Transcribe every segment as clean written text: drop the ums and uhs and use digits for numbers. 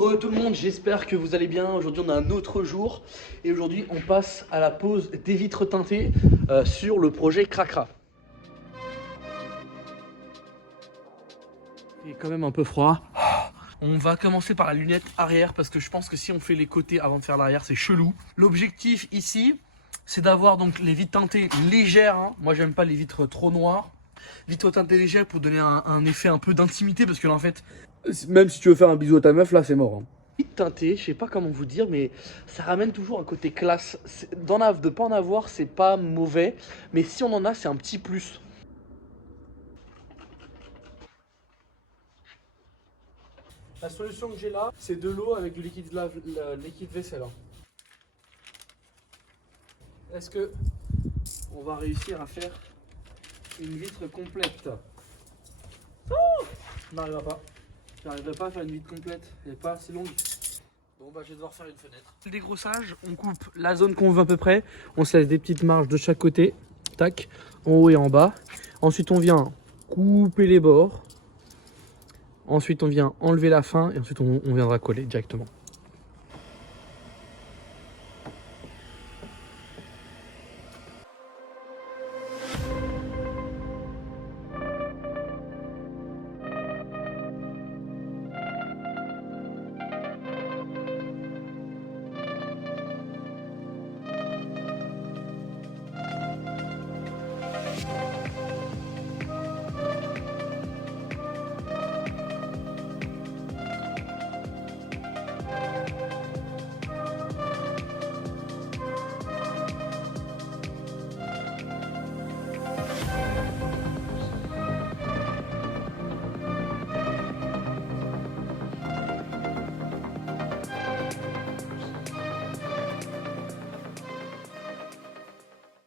Tout le monde, j'espère que vous allez bien. Aujourd'hui on a un autre jour et aujourd'hui on passe à la pose des vitres teintées sur le projet Cracra. Il est quand même un peu froid. On va commencer par la lunette arrière parce que je pense que si on fait les côtés avant de faire l'arrière c'est chelou. L'objectif ici c'est d'avoir donc les vitres teintées légères, hein. Moi j'aime pas les vitres trop noires. Vitres teintées légères pour donner un effet un peu d'intimité parce que là en fait, même si tu veux faire un bisou à ta meuf là c'est mort, hein. Vitres teintées, je sais pas comment vous dire mais ça ramène toujours un côté classe. De pas en avoir c'est pas mauvais, mais si on en a c'est un petit plus. La solution que j'ai là, c'est de l'eau avec du liquide liquide vaisselle. Est-ce que on va réussir à faire une vitre complète? Oh, on n'arrivera pas. J'arriverai pas à faire une vitre complète. Elle n'est pas assez longue. Bon bah je vais devoir faire une fenêtre. Le dégrossage, on coupe la zone qu'on veut à peu près. On se laisse des petites marges de chaque côté. Tac, en haut et en bas. Ensuite on vient couper les bords. Ensuite on vient enlever la fin et ensuite on viendra coller directement.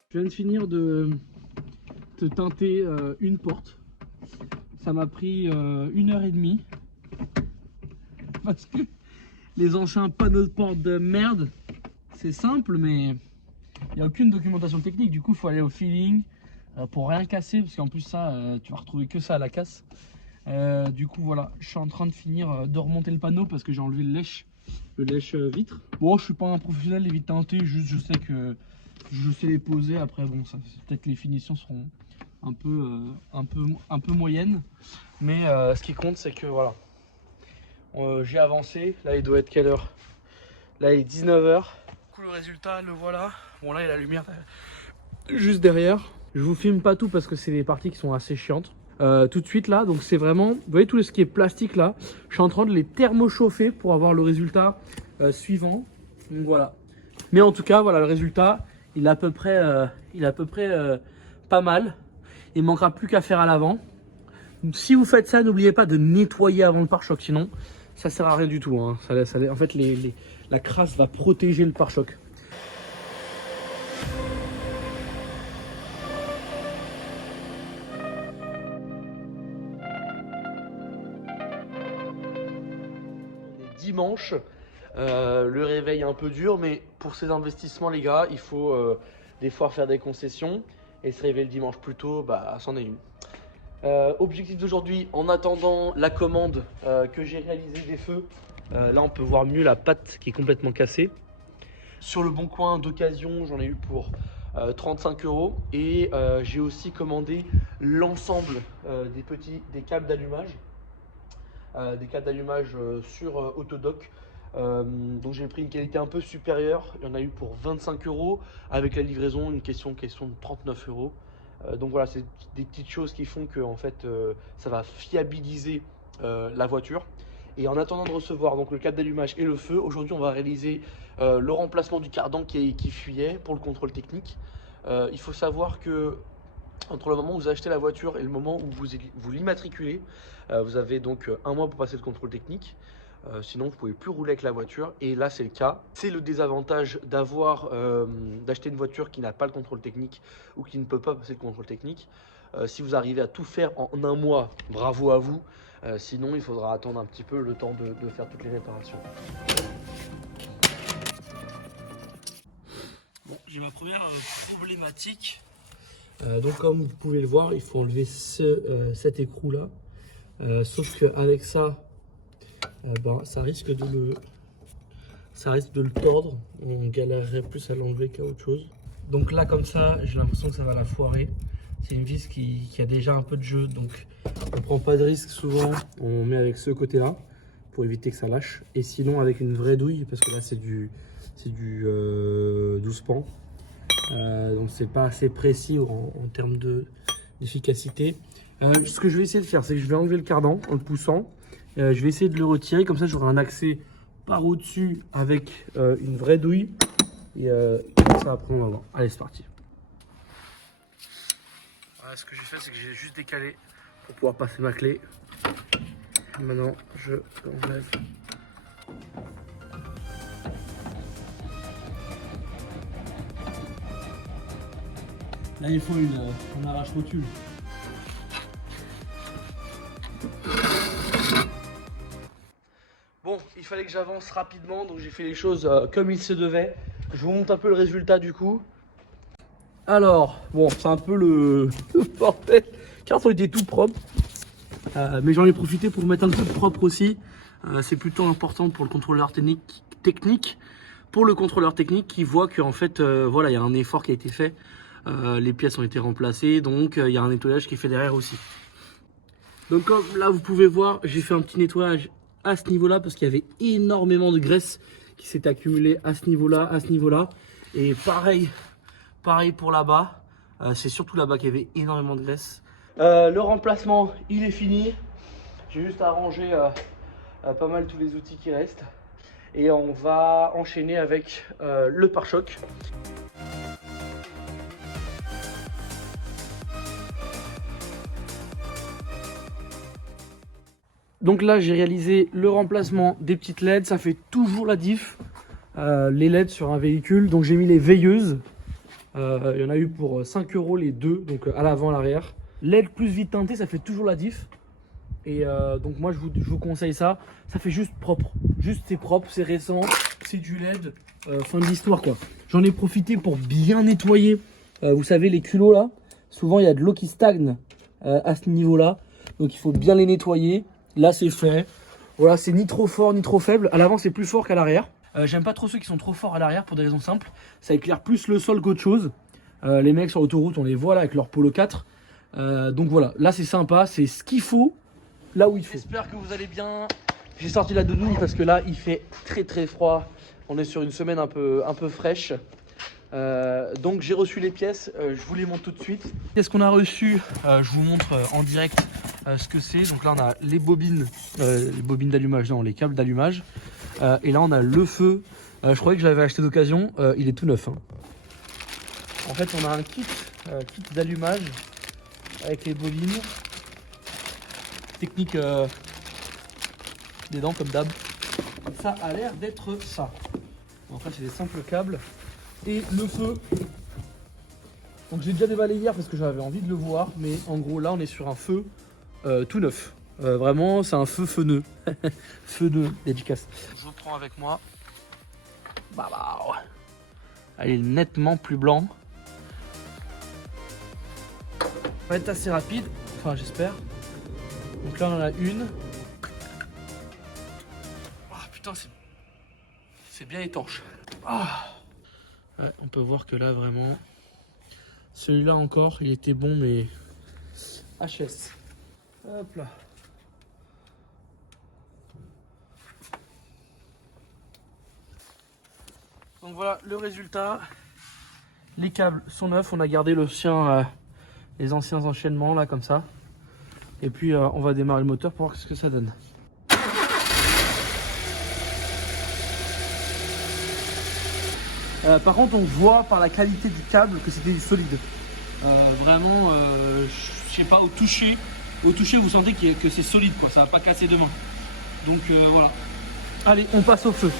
Je viens de finir de teinter une porte. Ça m'a pris 1h30 parce que les anciens panneaux de porte de merde, c'est simple mais il n'y a aucune documentation technique. Du coup, il faut aller au feeling pour rien casser parce qu'en plus ça, tu vas retrouver que ça à la casse. Du coup, voilà, je suis en train de finir de remonter le panneau parce que j'ai enlevé le lèche vitre. Bon, je suis pas un professionnel des vitres teintées, juste je sais que je sais les poser. Après, bon, ça peut-être les finitions seront un peu moyennes, mais ce qui compte, c'est que voilà, j'ai avancé. Là, il doit être quelle heure? Là, il est 19h. Le résultat, le voilà. Bon, là, il y a la lumière juste derrière. Je vous filme pas tout parce que c'est des parties qui sont assez chiantes. Tout de suite là, donc c'est vraiment, vous voyez tout ce qui est plastique là, je suis en train de les thermochauffer pour avoir le résultat suivant. Donc voilà. Mais en tout cas, voilà, le résultat, il est à peu près, pas mal. Il manquera plus qu'à faire à l'avant. Si vous faites ça, n'oubliez pas de nettoyer avant le pare-choc, sinon ça sert à rien du tout, hein. En fait, la crasse va protéger le pare-choc. Dimanche, le réveil est un peu dur, mais pour ces investissements, les gars, il faut des fois faire des concessions et se réveiller le dimanche plus tôt, bah, c'en est une. Objectif d'aujourd'hui, en attendant la commande que j'ai réalisée des feux, là on peut voir mieux la patte qui est complètement cassée. Sur le bon coin d'occasion, j'en ai eu pour 35 € et j'ai aussi commandé l'ensemble des câbles d'allumage. Sur Autodoc. Donc j'ai pris une qualité un peu supérieure. Il y en a eu pour 25 € avec la livraison, une question de 39 €. Donc voilà, c'est des petites choses qui font que en fait, ça va fiabiliser la voiture. Et en attendant de recevoir donc le câble d'allumage et le feu, aujourd'hui on va réaliser le remplacement du cardan qui fuyait pour le contrôle technique. Il faut savoir que entre le moment où vous achetez la voiture et le moment où vous l'immatriculez, vous avez donc un mois pour passer le contrôle technique. Sinon, vous ne pouvez plus rouler avec la voiture. Et là, c'est le cas. C'est le désavantage d'acheter une voiture qui n'a pas le contrôle technique ou qui ne peut pas passer le contrôle technique. Si vous arrivez à tout faire en un mois, bravo à vous. Sinon, il faudra attendre un petit peu le temps de faire toutes les réparations. Bon, j'ai ma première problématique. Donc comme vous pouvez le voir, il faut enlever cet écrou là. Sauf qu'avec ça, ça risque de le tordre. On galérerait plus à l'enlever qu'à autre chose. Donc là comme ça, j'ai l'impression que ça va la foirer. C'est une vis qui a déjà un peu de jeu, donc on prend pas de risque souvent. On met avec ce côté-là pour éviter que ça lâche. Et sinon avec une vraie douille, parce que là c'est du 12 pans. Donc c'est pas assez précis en termes d'efficacité. Ce que je vais essayer de faire, c'est que je vais enlever le cardan en le poussant. Je vais essayer de le retirer, comme ça j'aurai un accès par au-dessus avec une vraie douille. Et ça après on va voir. Allez, c'est parti. Voilà, ce que j'ai fait, c'est que j'ai juste décalé pour pouvoir passer ma clé. Maintenant je l'enlève. Là il faut un arrache-rotule. Bon, il fallait que j'avance rapidement, donc j'ai fait les choses comme il se devait. Je vous montre un peu le résultat du coup. Alors, bon, c'est un peu le bordel. Les cartons étaient tout propres, mais j'en ai profité pour mettre un peu de propre aussi. C'est plutôt important pour le contrôleur technique. Pour le contrôleur technique qui voit qu'en fait, voilà, il y a un effort qui a été fait. Les pièces ont été remplacées, donc il y a un nettoyage qui est fait derrière aussi. Donc comme là vous pouvez voir, j'ai fait un petit nettoyage à ce niveau là parce qu'il y avait énormément de graisse qui s'est accumulée à ce niveau là, et pareil pour là-bas, c'est surtout là-bas qu'il y avait énormément de graisse. Le remplacement il est fini, j'ai juste arrangé pas mal tous les outils qui restent et on va enchaîner avec le pare-choc. Donc là j'ai réalisé le remplacement des petites LED, ça fait toujours la diff, les LED sur un véhicule. Donc j'ai mis les veilleuses, il y en a eu pour 5 € les deux, donc à l'avant à l'arrière. LED plus vite teinté, ça fait toujours la diff. Et donc moi je vous conseille ça, ça fait juste propre, c'est propre, c'est récent, c'est du LED, fin de l'histoire quoi. J'en ai profité pour bien nettoyer, vous savez les culots là, souvent il y a de l'eau qui stagne à ce niveau là, donc il faut bien les nettoyer. Là c'est fait, voilà, c'est ni trop fort ni trop faible, à l'avant c'est plus fort qu'à l'arrière. J'aime pas trop ceux qui sont trop forts à l'arrière pour des raisons simples, ça éclaire plus le sol qu'autre chose. Les mecs sur l'autoroute on les voit là avec leur Polo 4, donc voilà, là c'est sympa, c'est ce qu'il faut, là où il faut. J'espère que vous allez bien. J'ai sorti la doudoune parce que là il fait très froid, on est sur une semaine un peu fraîche. Donc j'ai reçu les pièces, je vous les montre tout de suite. Qu'est-ce qu'on a reçu? Je vous montre en direct ce que c'est. Donc là on a les bobines d'allumage, non, les câbles d'allumage. Et là on a le feu. Je croyais que je l'avais acheté d'occasion, il est tout neuf. Hein. En fait on a un kit d'allumage avec les bobines. Technique des dents comme d'hab. Ça a l'air d'être ça. En fait c'est des simples câbles. Et le feu, donc j'ai déjà déballé hier parce que j'avais envie de le voir, mais en gros là on est sur un feu tout neuf, vraiment c'est un feu feneux. Feneux, dédicace. Je le prends avec moi, elle est nettement plus blanc, ça va être assez rapide, enfin j'espère. Donc là on en a une, putain c'est bien étanche. Ouais, on peut voir que là vraiment, celui-là encore, il était bon mais HS. Hop là. Donc voilà le résultat. Les câbles sont neufs, on a gardé les anciens enchaînements là comme ça. Et puis on va démarrer le moteur pour voir ce que ça donne. Par contre on voit par la qualité du câble que c'était du solide. Vraiment, je sais pas, au toucher vous sentez que c'est solide quoi, ça va pas casser demain. Donc voilà. Allez, on passe au feu.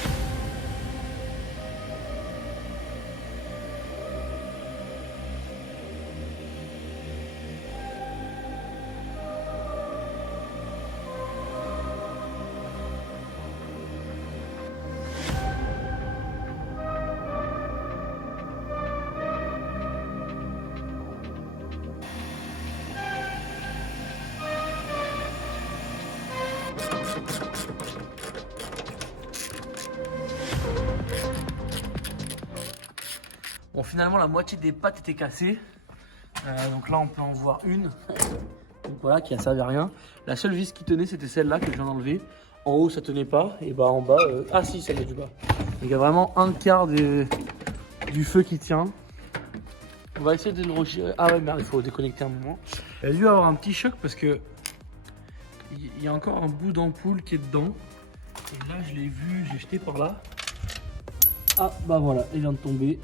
Bon, finalement, la moitié des pattes étaient cassées. Donc là, on peut en voir une. Donc voilà, qui a servi à rien. La seule vis qui tenait, c'était celle-là que je viens d'enlever. En haut, ça tenait pas. Et bah en bas, ah si, ça y est du bas. Donc il y a vraiment un quart du feu qui tient. On va essayer de le retirer. Ah ouais, merde, il faut déconnecter un moment. Il a dû avoir un petit choc parce que il y a encore un bout d'ampoule qui est dedans. Et là, je l'ai vu, j'ai jeté par là. Ah bah voilà, il vient de tomber.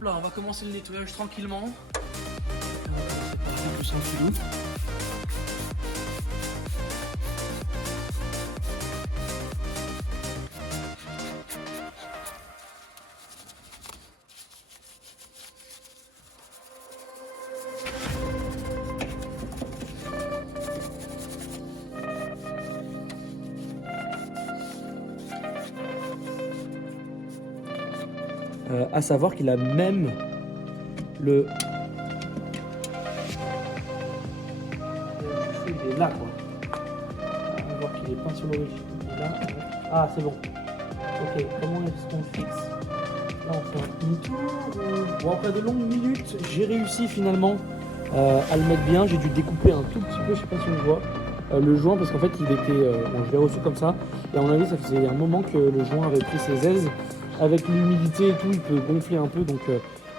Là, on va commencer le nettoyage tranquillement. On va commencer par le plus tranquillou. À savoir qu'il a même le... Il est là quoi. On va voir qu'il est peint sur l'origine. Là. Ah c'est bon. Ok, comment est-ce qu'on fixe? Là on fait un demi-tour. Bon, après de longues minutes, j'ai réussi finalement à le mettre bien. J'ai dû découper un tout petit peu, je sais pas si on voit, le joint parce qu'en fait il était... bon, je l'ai reçu comme ça. Et à mon avis ça faisait un moment que le joint avait pris ses aises. Avec l'humidité et tout, il peut gonfler un peu, donc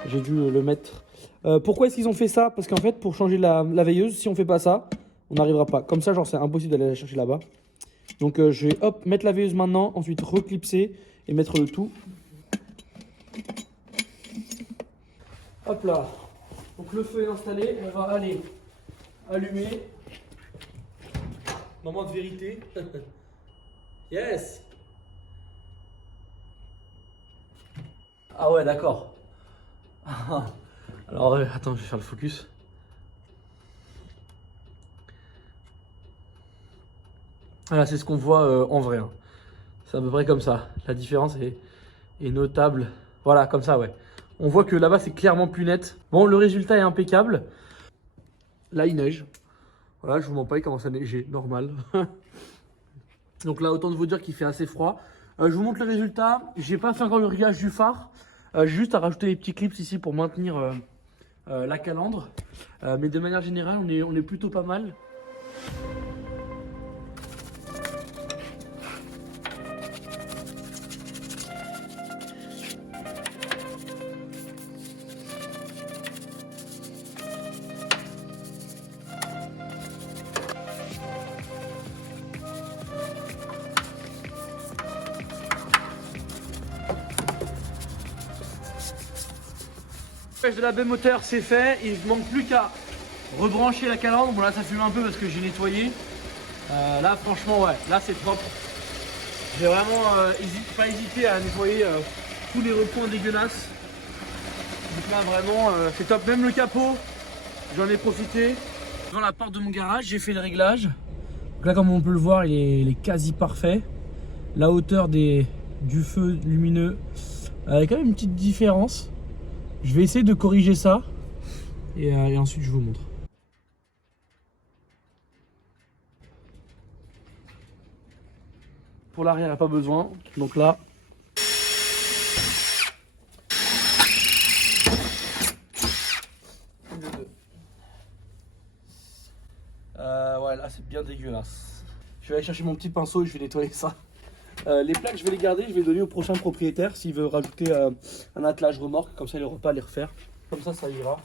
j'ai dû le mettre. Pourquoi est-ce qu'ils ont fait ça? Parce qu'en fait, pour changer la veilleuse, si on fait pas ça, on n'arrivera pas. Comme ça, genre, c'est impossible d'aller la chercher là-bas. Donc je vais hop, mettre la veilleuse maintenant, ensuite reclipser et mettre le tout. Hop là. Donc le feu est installé, on va aller allumer. Moment de vérité. Yes! Ah ouais, d'accord. Alors, attends, je vais faire le focus. Voilà, c'est ce qu'on voit en vrai. Hein. C'est à peu près comme ça. La différence est notable. Voilà, comme ça, ouais. On voit que là-bas, c'est clairement plus net. Bon, le résultat est impeccable. Là, il neige. Voilà, je vous mens pas, il commence à neiger, normal. Donc là, autant de vous dire qu'il fait assez froid. Je vous montre le résultat. J'ai pas fait encore le réglage du phare. Juste à rajouter les petits clips ici pour maintenir la calandre. Mais de manière générale, on est plutôt pas mal. De la baie moteur c'est fait, il ne manque plus qu'à rebrancher la calandre. Bon là ça fume un peu parce que j'ai nettoyé. Là franchement ouais, là c'est propre. J'ai vraiment pas hésité à nettoyer tous les recoins dégueulasses. Donc là vraiment c'est top, même le capot, j'en ai profité. Dans la porte de mon garage j'ai fait le réglage. Donc là comme on peut le voir il est quasi parfait. La hauteur du feu lumineux, il y a quand même une petite différence. Je vais essayer de corriger ça et ensuite je vous montre. Pour l'arrière, il n'y a pas besoin. Donc là, ouais, là c'est bien dégueulasse. Je vais aller chercher mon petit pinceau et je vais nettoyer ça. Les plaques, je vais les garder, je vais les donner au prochain propriétaire s'il veut rajouter un attelage remorque, comme ça il n'aura pas à les refaire. Comme ça ira.